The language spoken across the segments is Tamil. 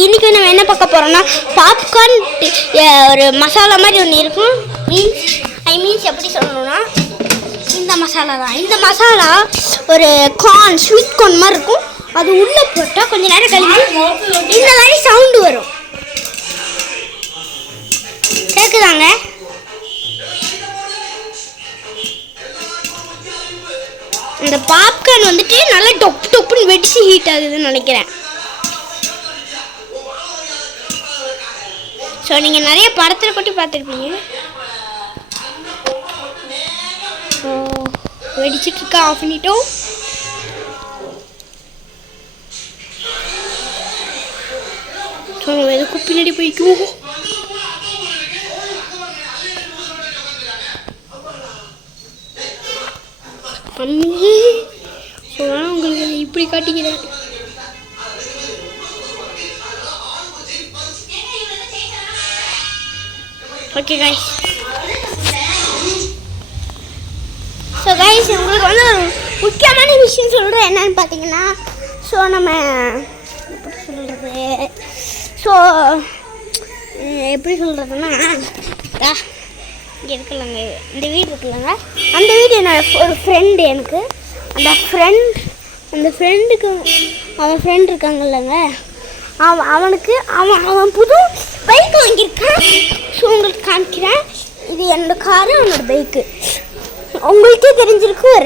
இன்றைக்கி நம்ம என்ன பார்க்க போகிறோம்னா பாப்கார்ன் ஒரு மசாலா மாதிரி ஒன்று இருக்கும். மீன்ஸ் எப்படி சொல்லணும்னா இந்த மசாலா தான். இந்த மசாலா ஒரு ஸ்வீட் கார்ன் மாதிரி இருக்கும். அது உள்ளே போட்டால் கொஞ்சம் நேரம் கழிச்சு இந்த மாதிரி சவுண்டு வரும். கேட்குதாங்க? இந்த பாப்கார்ன் வந்துட்டு நல்லா டொப்புன்னு வெடிச்சு ஹீட் ஆகுதுன்னு நினைக்கிறேன். ஸோ நீங்கள் நிறைய படத்தில் கொட்டி பார்த்துருப்பீங்க. ஸோ வெடிச்சிட்ருக்கா, ஆஃப் பண்ணிட்டோம். ஸோ நம்ம எதுக்கும் பின்னாடி போய்க்குவோம். ஸோ உங்களுக்கு இப்படி காட்டிக்கிறேன். Okay guys. ஸோ கைஸ் உங்களுக்கு வந்து ஒரு முக்கியமான விஷயம் சொல்கிறேன். என்னன்னு பார்த்தீங்கன்னா, ஸோ நம்ம எப்படி சொல்கிறது, ஸோ எப்படி சொல்கிறதுன்னா இங்கே இருக்கலாங்க, இந்த வீடு இருக்குல்லங்க, அந்த வீடு என்னோட ஒரு ஃப்ரெண்டு. எனக்கு அந்த ஃப்ரெண்டுக்கு அவன் ஃப்ரெண்ட் இருக்காங்கல்லங்க, அவன் புது பைக் வாங்கியிருக்கான். ஸோ உங்களுக்கு காமிக்கிறேன். இது என்னோட காரு, அவனோட பைக்கு. உங்களுக்கே தெரிஞ்சிருக்கும்,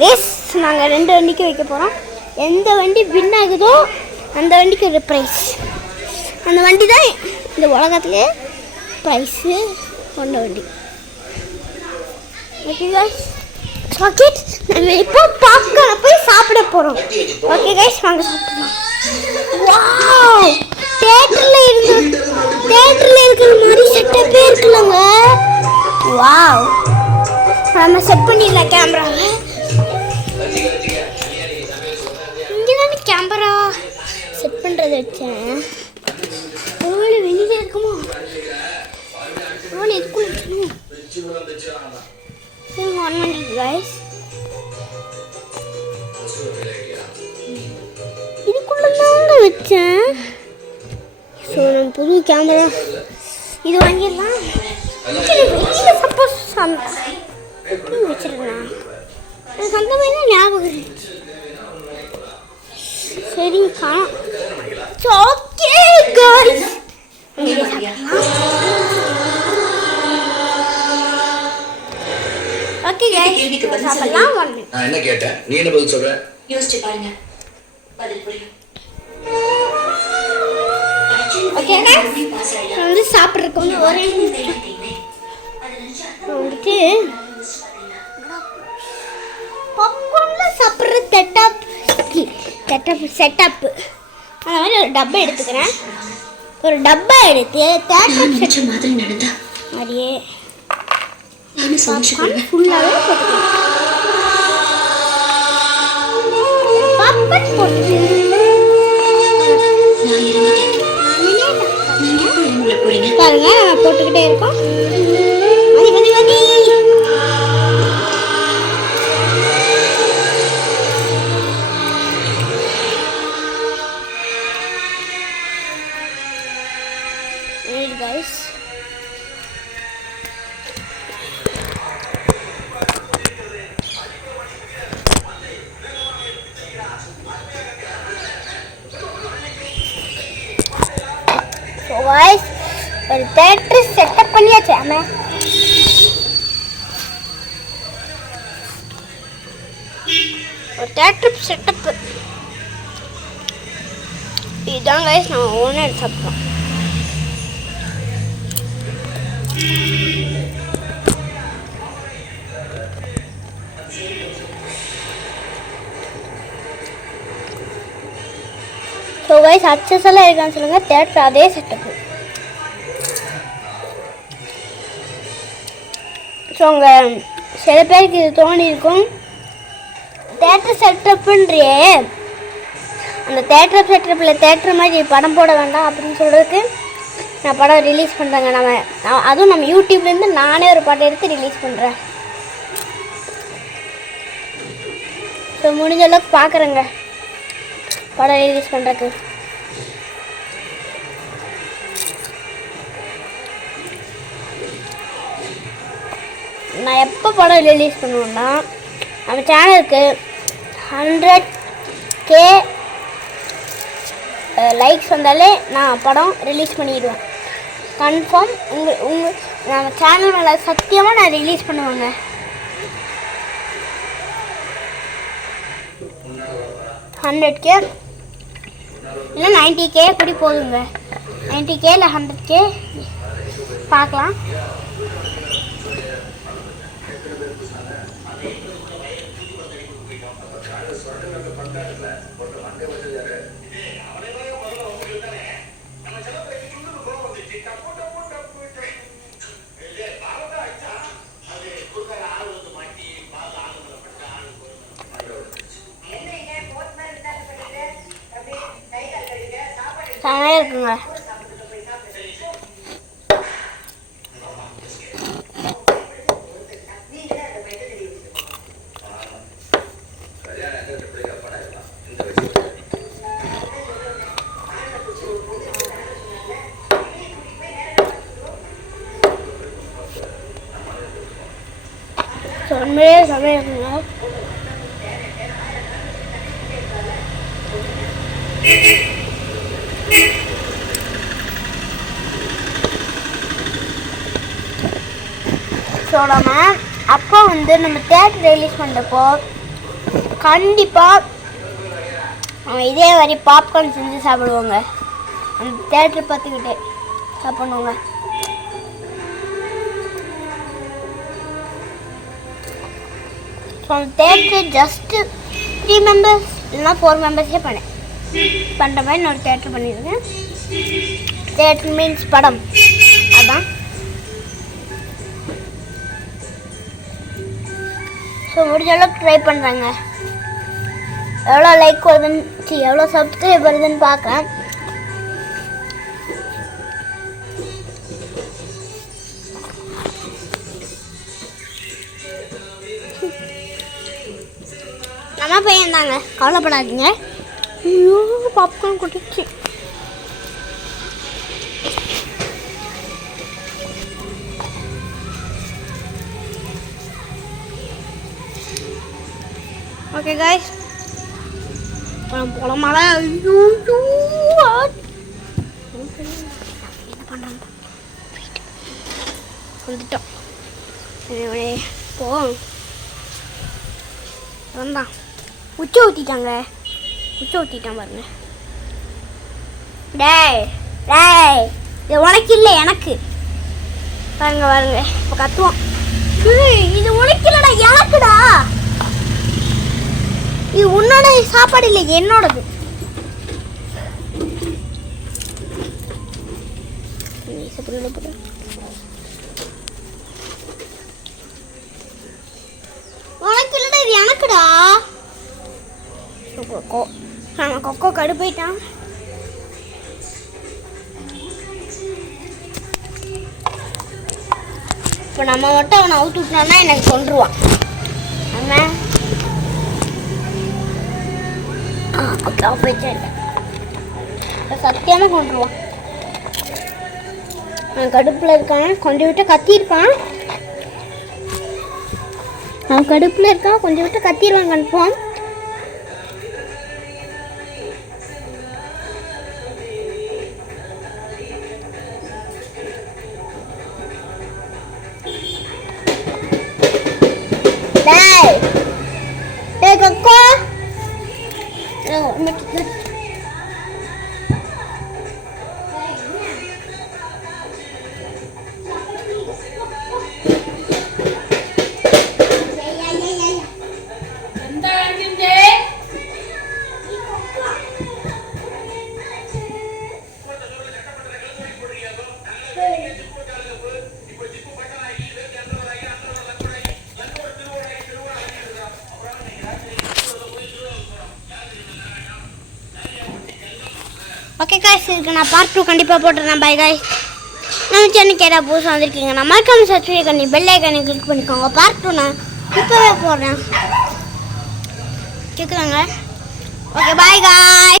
ரேஸ் நாங்கள் 2 வண்டிக்கு வைக்க போகிறோம். எந்த வண்டி வின் ஆகுதோ அந்த வண்டிக்கு ஒரு ப்ரைஸ். அந்த வண்டி தான் இந்த உலகத்துலேயே ப்ரைஸு கொண்ட வண்டி. ஓகே கைஸ், சாக்கெட் நம்ம இப்போ பாப்கார்னை போய் சாப்பிட போகிறோம். ஓகே கைஸ், வாங்க சாப்பிடலாம். வாவ், தேட்டரில் இருக்கிற மாதிரி செட்டப்பே இருக்குல்லங்க. வாவ், நம்ம செட் பண்ணிடலாம் கேமராவை. இங்கே தானே கேமரா செட் பண்ணுறதை வச்சேன். ஒருவேளை வெளியே இருக்குமா? எதுக்குள்ள வைக்கணும்? ஆன் பண்ணிட்டு கைஸ், இதுக்குள்ள தாங்க வச்சேன். ஸோ நம்ம புது கேமரா இது வாங்கிடலாம். சப்போஸ் வச்சிருக்கலாம், எனக்கு அந்த மாதிரி தான் ஞாபகம் இருந்துச்சு. சரி காணும். ஓகே கைஸ், ஓகே கைஸ், சாப்பிடலாம். நான் என்ன கேட்டேன், நீ என்ன பதில் சொல்ற? யோசிச்சு பாருங்க, பதில் புரியும். ஓகே கைஸ், நான் வந்து சாப்பிட்றதுக்கு வந்து ஒரே வந்துட்டு பாப்கார்னில் சாப்பிட்ற செட்டப்பு அந்த மாதிரி ஒரு டப்பா எடுத்துக்கிறேன். ஒரு டப்பா எடுத்து தேட்டர் மாதிரி நடந்தா மாதிரியே பாப்கார்ன் ஃபுல்லாகவே போட்டுக்கலாம். பாப்கார்ன் போட்டு பாருங்க, நம்ம போட்டுக்கிட்டே இருக்கோம். Guys, so guys, ஒரு தேட்டர் செட்டப் பண்ணியாச்சு. ஒரு தேட்டர் செட்டப் இதுதான் கைஸ். நம்ம ஓனாக எடுத்து சாப்பிட்றோம். ஸோ கைஸ், அச்சஸ் எல்லாம் இருக்கான்னு சொல்லுங்கள். தேட்டர் அதே செட்டப்பு. ஸோ அங்கே சில பேருக்கு இது தோணி இருக்கும், தேட்டர் செட்டப்புன்றியே, அந்த தேட்டர் செட்டப்பில் தேட்டர் மாதிரி படம் போட வேண்டாம் அப்படின்னு சொல்கிறதுக்கு நான் படம் ரிலீஸ் பண்ணுறேங்க. அதுவும் நம்ம யூடியூப்லேருந்து நானே ஒரு படம் எடுத்து ரிலீஸ் பண்ணுறேன். ஸோ முடிஞ்ச அளவுக்கு பார்க்குறேங்க படம் ரிலீஸ் பண்ணுறதுக்கு. நான் எப்போ படம் ரிலீஸ் பண்ணுவேன்னா நம்ம சேனலுக்கு 100K லைக்ஸ் வந்தாலே நான் படம் ரிலீஸ் பண்ணிடுவேன். கன்ஃபார்ம் உங்கள் நம்ம சேனல் மேலே சத்தியமாக நான் ரிலீஸ் பண்ணுவேங்க. $100K இல்லை 90K கூடி போதுங்க. 90K இல்லை 100K பார்க்கலாம். செமையாக இருக்குங்க. செமையாக இருக்குங்க. ஸோ நம்ம அப்போ வந்து நம்ம தேட்டர் ரிலீஸ் பண்ணுறப்போ கண்டிப்பாக இதே மாதிரி பாப்கார்ன் செஞ்சு சாப்பிடுவோங்க. அந்த தேட்டர் பார்த்துக்கிட்டு சாப்பிடுவோங்க. ஸோ அந்த தேட்டர் ஜஸ்ட்டு 3 மெம்பர்ஸ் இல்லைனா 4 மெம்பர்ஸே பண்ணுற மாதிரி நான் ஒரு தேட்டர் பண்ணியிருக்கேன். தேட்டர் மீன்ஸ் படம் அதான். ஸோ முடிஞ்ச அளவுக்கு ட்ரை பண்ணுறாங்க. எவ்வளோ லைக் வருதுன்னு எவ்வளோ சப்ஸ்கிரைப் வருதுன்னு பார்க்குறேன். நம்ம பையன் தாங்க, கவலைப்படாதீங்க. ஐயோ பாப்கார்ன் கொட்டிச்சு. ஓகே காய்ஸ், போலமாடா. ஐயோ வந்துட்டோம். போ வந்தான். உச்ச ஊற்றிட்டான் பாருங்க. டேய் டேய், இது உனக்கு இல்லை எனக்கு. பாருங்க இப்போ கத்துவான். இது உனக்கு இல்லைடா, எனக்குடா. இது உன்னோட சாப்பாடு இல்லை, என்னோடது. உனக்கு இல்லடா, இது எனக்குடா. கொக்கோ கடுப்பைட்டான். இப்போ நம்ம மட்டும் அவனை அவுத்து விட்டோம்னா எனக்கு கொன்றுவான். அவன் சத்தியமாக கொண்டுருவான். அவன் கடுப்பில் இருக்கான், கொஞ்சம் விட்டு கத்திருப்பான். கொஞ்சம் விட்டு கத்திடுவான் கன்ஃபார்ம். கொக்கோ ஓகே காய்ஸ், இதுக்கு நான் பார்ட் 2 கண்டிப்பாக போட்டுறேன். By guys. நம்ம சேனல் கேட்டா புதுசாக வந்திருக்கீங்க, நான் மறக்காம சப்ஸ்கிரைப் பண்ணி பெல் ஐக்கானை கிளிக் பண்ணிக்கோங்க. பார்ட் 2 நான் இப்போவே போடுறேன். கேட்குறாங்க. Okay bye guys.